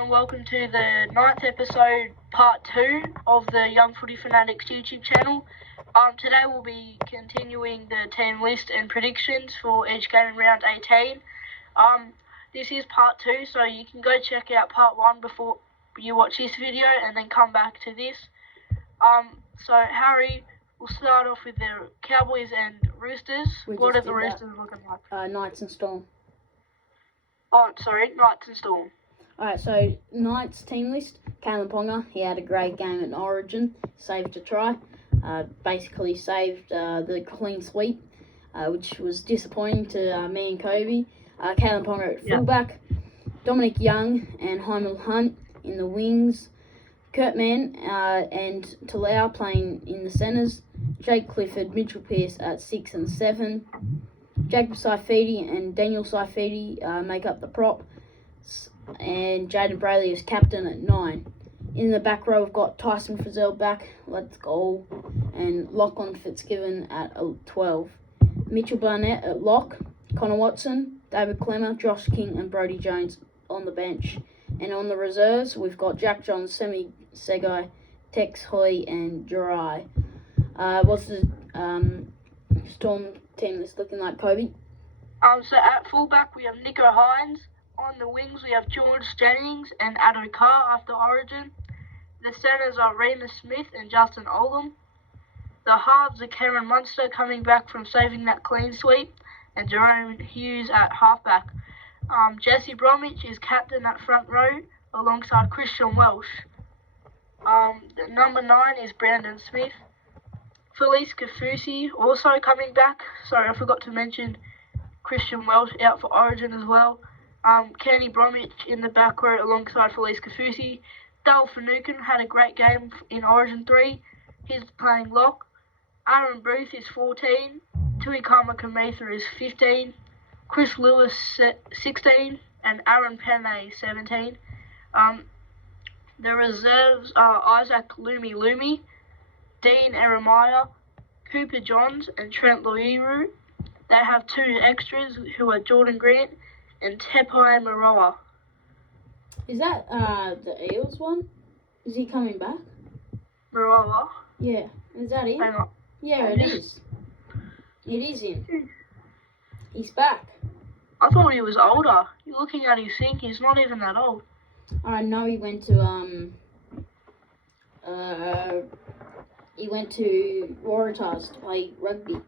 and welcome to the 9th episode, part 2 of the Young Footy Fanatics YouTube channel. Today we'll be continuing the team list and predictions for each game in round 18. This is part 2, so you can go check out part 1 before you watch this video and then come back to this. So Harry, we'll start off with the Cowboys and Roosters. What are the Roosters looking like? Knights and Storm. Oh, sorry, Knights and Storm. Alright, so Knights team list. Kalyn Ponga, he had a great game at Origin, saved a try, basically saved the clean sweep, which was disappointing to me and Kobe. Kalyn Ponga at fullback, Dominic Young and Hymel Hunt in the wings, Kurt Mann and Talau playing in the centres, Jake Clifford, Mitchell Pearce at 6 and 7, Jacob Saifiti and Daniel Saifiti make up the prop, and Jayden Brailey is captain at 9. In the back row, we've got Tyson Frizell back, let's go, and Lachlan Fitzgibbon at 12. Mitchell Barnett at lock, Connor Watson, David Clemmer, Josh King and Brodie Jones on the bench. And on the reserves, we've got Jack Johns, Semi Segai, Tex Hoy and Jirai. What's the Storm team list looking like, Kobe? So at fullback, we have Nico Hines. On the wings, we have George Jennings and Addo Carr after Origin. The centres are Remus Smith and Justin Olam. The halves are Cameron Munster coming back from saving that clean sweep, and Jerome Hughes at halfback. Jesse Bromwich is captain at front row alongside Christian Welsh. The number 9 is Brandon Smith. Felice Kafusi also coming back. Sorry, I forgot to mention Christian Welsh out for Origin as well. Kenny Bromwich in the back row alongside Felice Kafusi. Dale Finucane had a great game in Origin 3. He's playing lock. Aaron Booth is 14. Tui Kamikamica is 15. Chris Lewis 16. And Aaron Penne 17. The reserves are Isaac Lumi, Dean Eremiah, Cooper Johns and Trent Loiero. They have 2 extras who are Jordan Grant and Tepai Maroa. Is that the Eels one? Is he coming back? Maroa? Yeah. Is that him? Hang on. Yeah, it is. It is him. He's back. I thought he was older. You're looking at his thing, he's not even that old. I know he went to Waratahs to play rugby.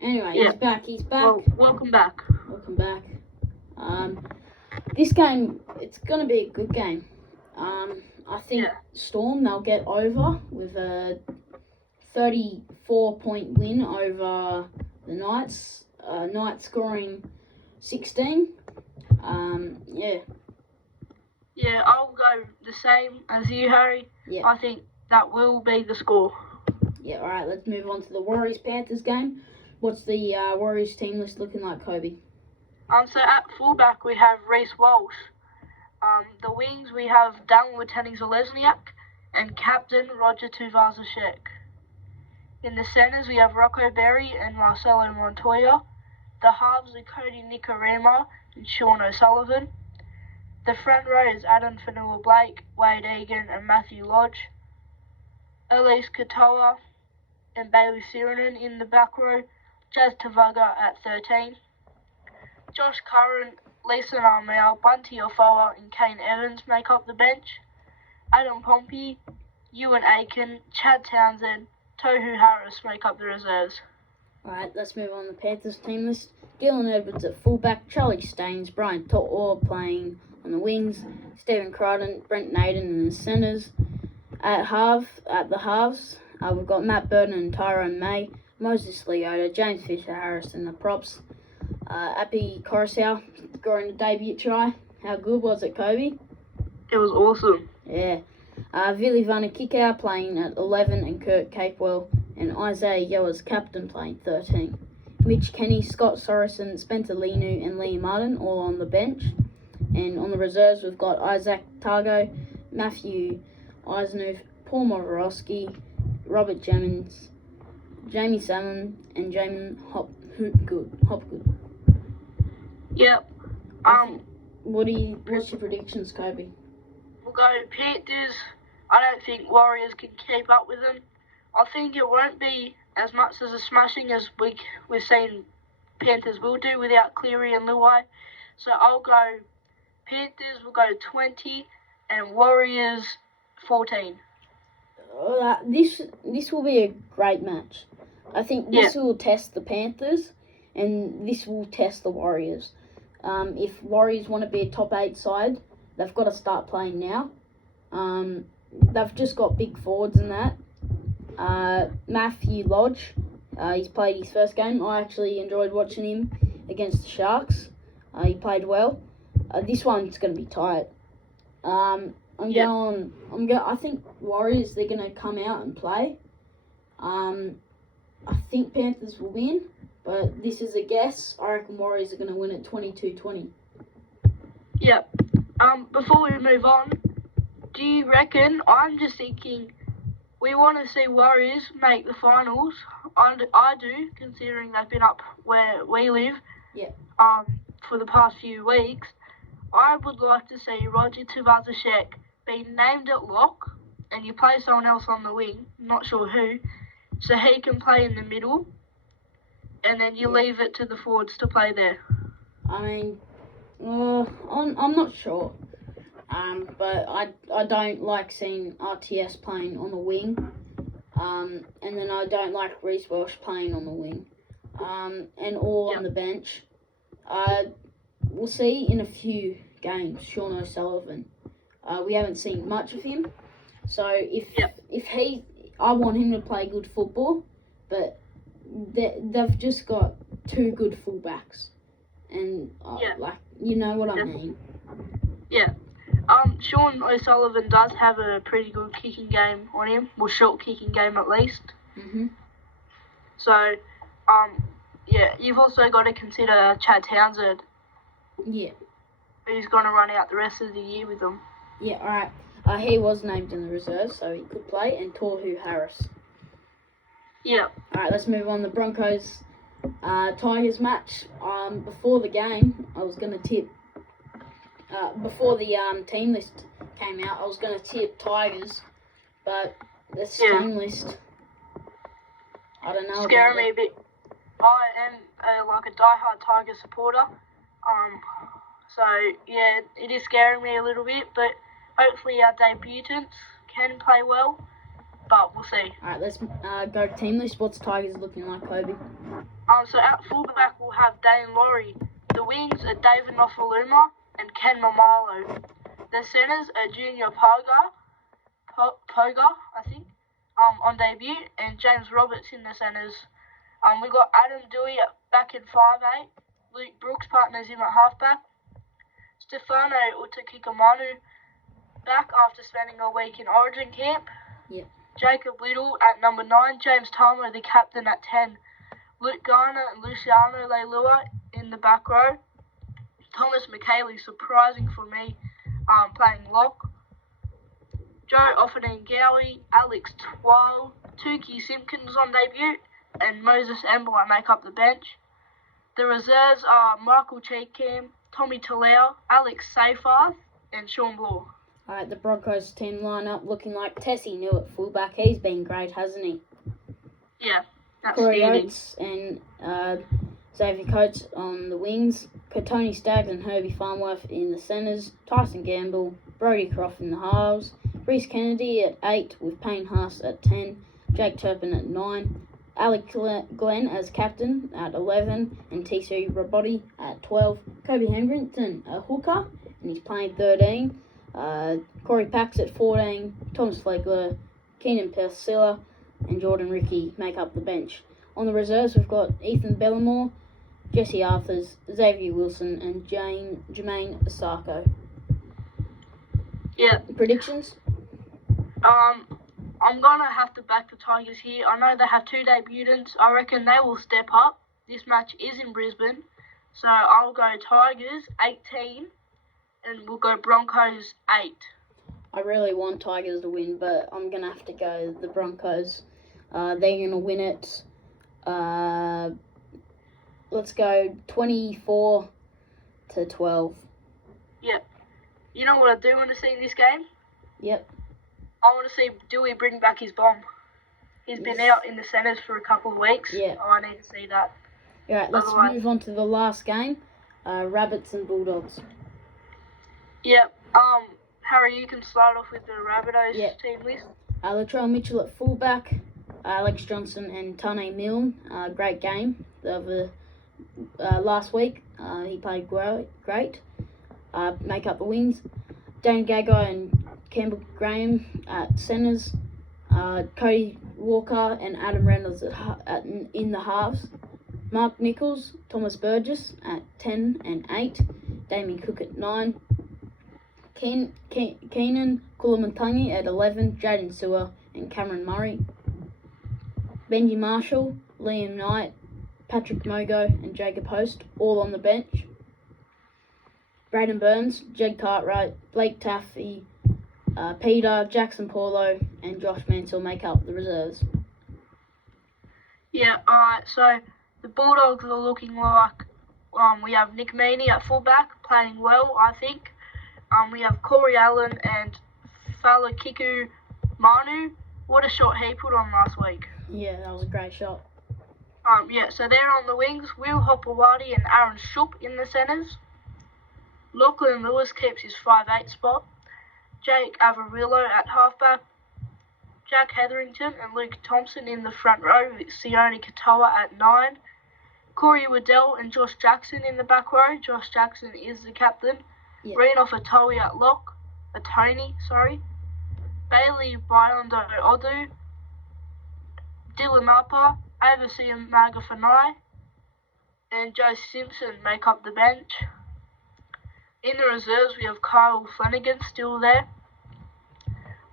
Anyway, he's back. Well, welcome back. Welcome back. This game, it's going to be a good game. I think Storm, they'll get over with a 34-point win over the Knights. Knights scoring 16. Yeah, I'll go the same as you, Harry. Yeah. I think that will be the score. Yeah, alright, let's move on to the Warriors-Panthers game. What's the Warriors team list looking like, Kobe? So at fullback we have Reece Walsh. The wings we have Dallin Watene-Zelezniak and captain Roger Tuivasa-Sheck. In the centres we have Rocco Berry and Marcelo Montoya. The halves are Cody Nikorima and Sean O'Sullivan. The front row is Adam Fanua-Blake, Wade Egan and Matthew Lodge. Elise Katoa and Bailey Sirenen in the back row. Jazz Tavaga at 13. Josh Curran, Lisa Armel, Bunty Ofoa and Kane Evans make up the bench. Adam Pompey, Ewan Aiken, Chad Townsend, Tohu Harris make up the reserves. Alright, let's move on to the Panthers team list. Dylan Edwards at fullback, Charlie Staines, Brian To'o playing on the wings, Stephen Crichton, Brent Naden in the centres. At the halves, we've got Matt Burton and Tyrone May, Moses Leota, James Fisher-Harris in the props. Api Coruscant scoring the debut try. How good was it, Kobe? It was awesome. Yeah. Vili Vana-Kikau playing at 11 and Kurt Capewell and Isaiah Yoa's captain playing 13. Mitch Kenny, Scott Sorensen, Spencer Linu and Liam Martin all on the bench. And on the reserves we've got Isaac Targo, Matthew Eisenhuth, Paul Moborowski, Robert Jennings, Jamie Salmon and Jamin Hopgood. Yep. What's your predictions, Kobe? We'll go Panthers. I don't think Warriors can keep up with them. I think it won't be as much as a smashing as we've seen Panthers will do without Cleary and Luai. So I'll go Panthers will go 20 and Warriors 14. This will be a great match. I think this will test the Panthers, and this will test the Warriors. If Warriors want to be a top 8 side, they've got to start playing now. They've just got big forwards in that. Matthew Lodge, he's played his first game. I actually enjoyed watching him against the Sharks. He played well. This one's going to be tight. I think Warriors, they're going to come out and play. I think Panthers will win, but this is a guess. I reckon Warriors are going to win at 22-20. Yep. Before we move on, do you reckon, I'm just thinking, we want to see Warriors make the finals. I do, considering they've been up where we live for the past few weeks. I would like to see Roger Tavazashek be named at lock, and you play someone else on the wing, not sure who, so he can play in the middle, and then you leave it to the forwards to play there. I mean, I'm not sure, but I don't like seeing RTS playing on the wing, and then I don't like Reece Welsh playing on the wing, and all on the bench. We'll see in a few games, Sean O'Sullivan. We haven't seen much of him, so I want him to play good football, but they've just got two good fullbacks, and you know what I mean. Yeah. Sean O'Sullivan does have a pretty good kicking game on him, or short kicking game at least. Mhm. So, you've also got to consider Chad Townsend. Yeah. He's going to run out the rest of the year with them. Yeah, alright. He was named in the reserves, so he could play, and Tohu Harris. Yeah. Alright, let's move on. The Broncos Tigers match. Before the game, I was going to tip. Before the team list came out, I was going to tip Tigers, but this team list, I don't know. Scaring me a bit. I am like a diehard Tiger supporter. So yeah, it is scaring me a little bit, but hopefully our debutants can play well. But we'll see. Alright, let's go to team list. What's Tigers looking like, Kobe? So at fullback we'll have Dane Laurie. The wings are David Nofaluma and Ken Mamalo. The centres are Junior Poga, I think, on debut, and James Roberts in the centres. We've got Adam Dewey back in 5'8", Luke Brooks partners him at halfback, Stefano Utakikamanu back after spending a week in Origin camp. Yep. Jacob Little at number 9, James Talmo the captain at 10, Luke Garner and Luciano Leilua in the back row, Thomas McKaylee, surprising for me, playing lock, Joe Offenengawi, Alex Twal, Tuki Simpkins on debut, and Moses Embley make up the bench. The reserves are Michael Cheekham, Tommy Talau, Alex Seyfarth, and Sean Bloor. Alright, the Broncos team lineup looking like Tessie New at fullback. He's been great, hasn't he? Yeah, that's Corey standing. Oates and Xavier Coates on the wings. Tony Staggs and Herbie Farnworth in the centres. Tyson Gamble, Brody Croft in the halves. Reece Kennedy at 8 with Payne Haas at 10. Jake Turpin at 9. Alec Glenn as captain at 11, and TC Rabodi at 12. Kobe Hembrington, a hooker, and he's playing 13. Corey Pax at 14. Thomas Flegler, Keenan Persilla, and Jordan Ricky make up the bench. On the reserves, we've got Ethan Bellamore, Jesse Arthurs, Xavier Wilson, and Jermaine Asako. Yeah. Predictions? I'm going to have to back the Tigers here. I know they have 2 debutants. I reckon they will step up. This match is in Brisbane. So I'll go Tigers 18 and we'll go Broncos 8. I really want Tigers to win, but I'm going to have to go the Broncos. They're going to win it. Let's go 24-12. You know what I do want to see in this game? Yep. I want to see Dewey bring back his bomb. He's been out in the centres for a couple of weeks. Yeah. Oh, I need to see that. Alright, let's move on to the last game. Rabbits and Bulldogs. Yep. Harry, you can start off with the Rabbitohs team list. Latrell Mitchell at fullback, Alex Johnson and Tane Milne. Great game the last week. He played great. Make up the wings. Dane Gagai and Campbell Graham at centres. Cody Walker and Adam Reynolds in the halves. Mark Nichols, Thomas Burgess at 10 and 8. Damien Cook at 9. Keenan Kulamantangi at 11. Jaden Sewer and Cameron Murray. Benji Marshall, Liam Knight, Patrick Mogo and Jacob Host all on the bench. Braden Burns, Jed Cartwright, Blake Taffy, Peter, Jackson Paulo and Josh Mansell make up the reserves. Yeah, alright, so the Bulldogs are looking like we have Nick Meaney at fullback, playing well, I think. We have Corey Allen and Falakiku Manu. What a shot he put on last week. Yeah, that was a great shot. So they're on the wings. Will Hopewadi and Aaron Shoop in the centres. Lachlan Lewis keeps his 5'8" spot. Jake Avarillo at halfback. Jack Hetherington and Luke Thompson in the front row with Sione Katoa at 9. Corey Waddell and Josh Jackson in the back row. Josh Jackson is the captain. Yeah. Reno Fatowi at lock. Bailey Biondo Odu. Dylan Napa, Avasi Magafanai, and Joe Simpson make up the bench. In the reserves, we have Kyle Flanagan still there.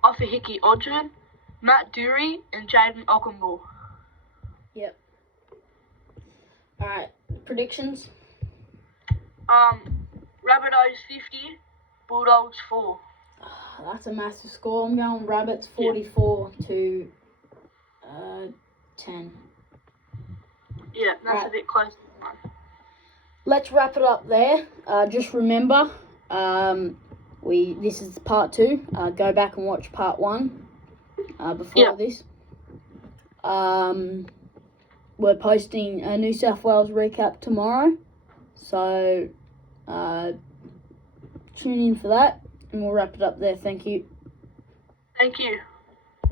Ofahiki Odrin, Matt Dury, and Jaden Ockenball. Yep. Alright, predictions? Rabbitohs 50, Bulldogs 4. That's a massive score. I'm going Rabbits 44 to 10. Yeah, that's a bit close to mine. Let's wrap it up there. Just remember, this is part 2. Go back and watch part 1 before this. We're posting a New South Wales recap tomorrow, so tune in for that, and we'll wrap it up there. Thank you. Thank you.